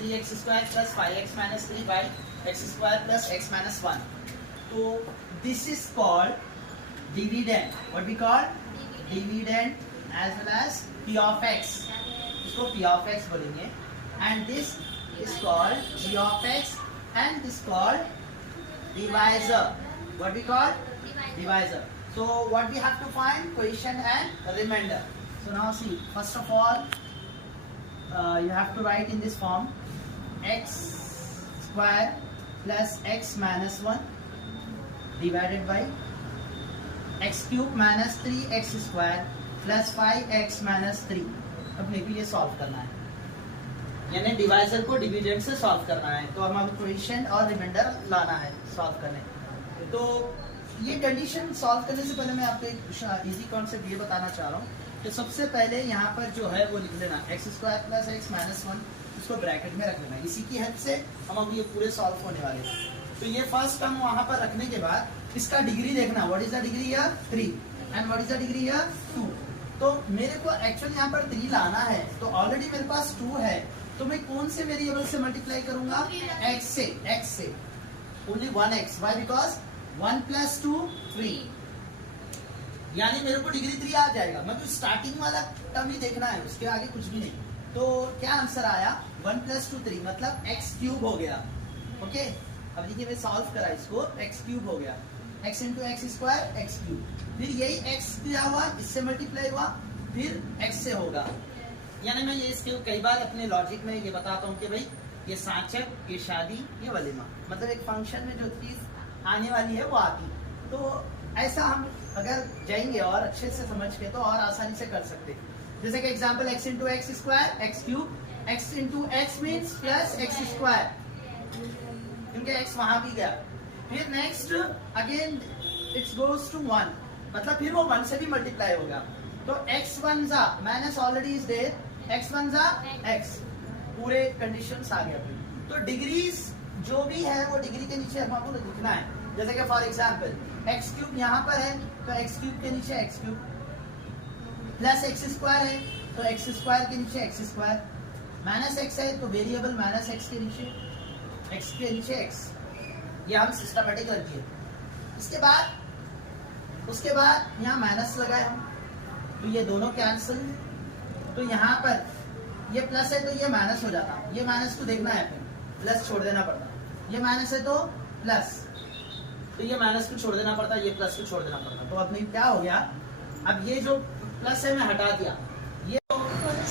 3x² plus 5x minus 3 by x² plus x minus 1. So this is called dividend. What we call dividend as well as p of x. इसको p of x बोलेंगे. And this is called g of x and this called divisor. What we call divisor. So what we have to find? Quotient and remainder. So now see, first of all you have to write in this form x square plus x minus 1 divided by x cube minus 3x square plus 5x minus 3. अब मेरे को ये solve करना है, यानी divisor को dividend से solve करना है. तो हम अब कोएफिशिएंट और रिमाइंडर लाना है सॉल्व करने. तो ये कंडीशन सॉल्व करने से पहले मैं आपको एक इजी कॉन्सेप्ट ये बताना चाह रहा हूँ. तो सबसे पहले यहाँ पर जो है वो लिख लेना x² plus x minus 1, इसको ब्रैकेट में रख लेना. इसी की हेल्प से हम अब ये पूरे सॉल्व होने वाले हैं. तो ये फर्स्ट टर्म वहां पर रखने के बाद इसका डिग्री देखना. What is the degree here? 3 and what is the degree here? 2. तो मेरे को एक्चुअली यहाँ पर 3 लाना है. तो ऑलरेडी मेरे पास 2 है, तो मैं कौन से वेरिएबल से मल्टीप्लाई करूंगा? x से. Only 1x. Why? Because 1 plus 2 3, यानी मेरे को डिग्री 3 आ जाएगा. मैं तो स्टार्टिंग वाला टर्म ही देखना है, उसके आगे कुछ भी नहीं. तो क्या आंसर आया? 1 plus 2 3, मतलब x क्यूब हो गया. ओके, अब देखिए मैं सॉल्व करा इसको, x क्यूब हो गया. x into x square x cube. फिर यही x क्या हुआ? इससे मल्टीप्लाई हुआ, फिर x से होगा. यानी मैं ये इसके कई बार अपने लॉजिक में ये बताता हूँ कि भाई ये साचक, ये शादी, ये वलीमा, मतलब एक फंक्शन में जो चीज आने वाली है वो आती. तो ऐसा हम अगर जाएंगे और अच्छे से समझ के तो और आसानी से कर सकते. जैसे कि example x into x square x cube. x into x means plus x square, क्योंकि x वहां भी गया. फिर next again it's goes to 1, मतलब फिर वो 1 से भी मल्टीप्लाई होगा. तो x1 जा minus already is there, x1 जा x, पूरे कंडीशंस आ गया. तो डिग्रीज जो भी है वो डिग्री के नीचे हमको लिखना है. जैसे कि फॉर एग्जांपल x क्यूब यहाँ पर है, तो x क्यूब के नीचे x cube, plus x square है तो x स्क्वायर के नीचे x स्क्वायर, माइनस x है तो वेरिएबल माइनस x के नीचे x. ये हम सिस्टमेटिक रखिए. उसके बाद यहाँ माइनस लगाए हम, तो ये दोनों कैंसिल. तो यहाँ पर ये प्लस है तो ये माइनस हो जाता. ये माइनस को देखना है, फिर प्लस छोड़ देना पड़ता. ये माइनस है तो प्लस, तो ये माइनस को छोड़ देना पड़ता, ये प्लस को छोड़ देना पड़ता. तो अब क्या हो गया? अब ये जो प्लस है मैं हटा दिया, ये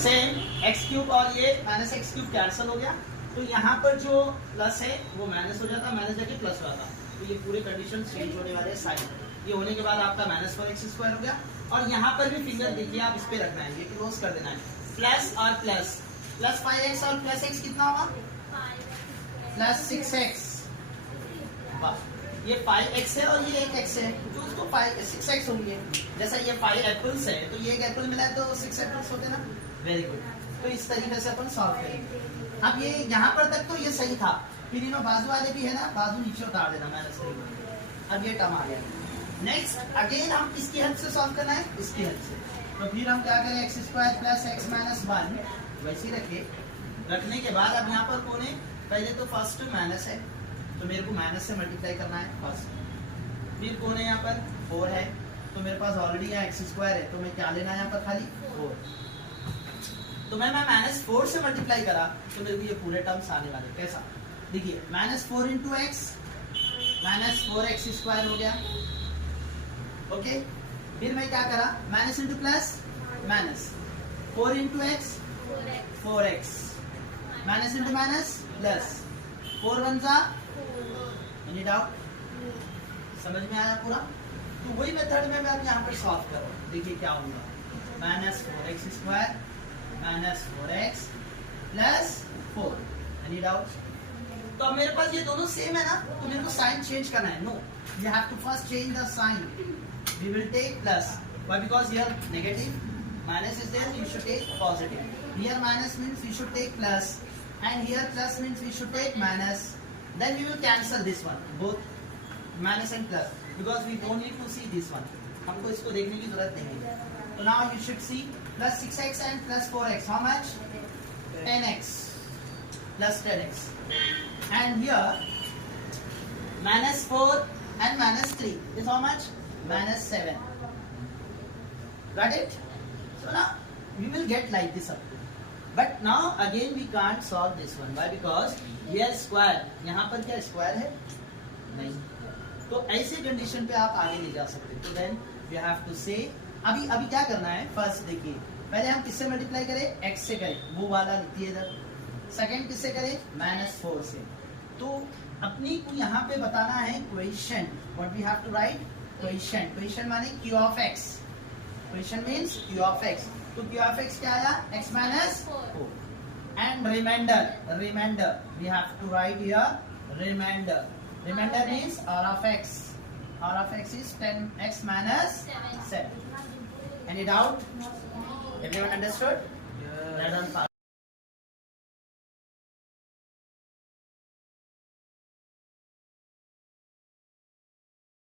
सेम x क्यूब और ये माइनस x क्यूब कैंसिल हो गया. तो यहाँ पर जो प्लस है वो माइनस हो जाता, माइनस जाके प्लस हो जाता. तो ये पूरे कंडीशन चेंज होने वाले साइन. ये होने के बाद आपका माइनस 4x स्क्वायर हो गया. और यहाँ पर भी फिंगर देखिए आप, इस पे रखना है, ये क्लोज कर देना है. प्लस और प्लस, प्लस 5x और प्लस x कितना होगा? Plus 6x. वाह, ये 5x है और ये एक x है, तो उसको 6x होंगे. जैसा ये 5 एप्पल्स है तो ये एक एप्पल मिला है तो 6 एप्पल्स होते ना. Very good. तो इस तरीके से अपन सॉल्व करेंगे. अब ये यहाँ पर तक तो ये सही था. फिर इन्हों बाजू वाले भी है ना, बाजू नीचे उतार देना माइनस 3. अब ये टर्म आ गया. नेक्स्ट अगेन हम किसकी हेल्प से सॉल्व करना है? इसकी हेल्प से. तो फिर हम क्या करें? X square plus x minus 1 वैसे ही रखे. रखने के बाद अब यहाँ पर कौन है? पहले तो फर्स्ट माइनस है, तो मेरे को माइनस से मल्टीप्लाई करना है फर्स्ट. फिर कौन है यहाँ पर? 4 है, तो मेरे पास ऑलरेडी यहाँ एक्स स्क्वायर है, तो मैं क्या लेना है यहाँ पर? खाली 4. तो मैं माइनस 4 से मल्टीप्लाई करा तो मेरे को ये पूरे टर्म्स आने वाले. कैसा? देखिए minus 4 into x, minus 4x square हो गया. ओके, फिर मैं क्या करा? Minus into plus, minus 4 into x 4x, minus into minus plus 4 1 जा. Any doubt? समझ में आया पूरा? तो वही मेथड में मैं अब यहाँ पर सॉल्व कर रहा हूँ. देखिए क्या होगा. Minus 4x square minus 4x plus 4. Any doubt? तो अब मेरे पास ये दोनों सेम है ना, तो मेरे को साइन चेंज करना है. No, you have to first change the sign. We will take plus. Why? Because here negative, minus is there, you should take positive. Here minus means we should take plus, and here plus means we should take minus. Then we will cancel this one, both minus and plus, because we don't need to see this one. हमको इसको देखने की जरूरत नहीं है. So now you should see plus 6x and plus 4x. How much? 10x. plus 10x. And here minus 4 and minus 3 is how much? Minus 7. Got it? So now we will get like this up. But now again we can't solve this one. Why? Because here square. यहाँ पर क्या square है? नहीं. तो ऐसे condition पे आप आगे नहीं जा सकते. तो then we have to say अभी क्या करना है? First देखिए, पहले हम किससे मल्टीप्लाई करें? x से करें. वो वाला लिखिए इधर. सेकेंड किससे करें? -4 से. तो अपनी को यहाँ पे बताना है question. What we have to write? Question. Question माने q of x. Question means q of x. तो q of x क्या आया? x minus 4. And remainder. We have to write here remainder. Remainder means r of x. R of x is 10x minus 7. Any doubt? Everyone understood? Let's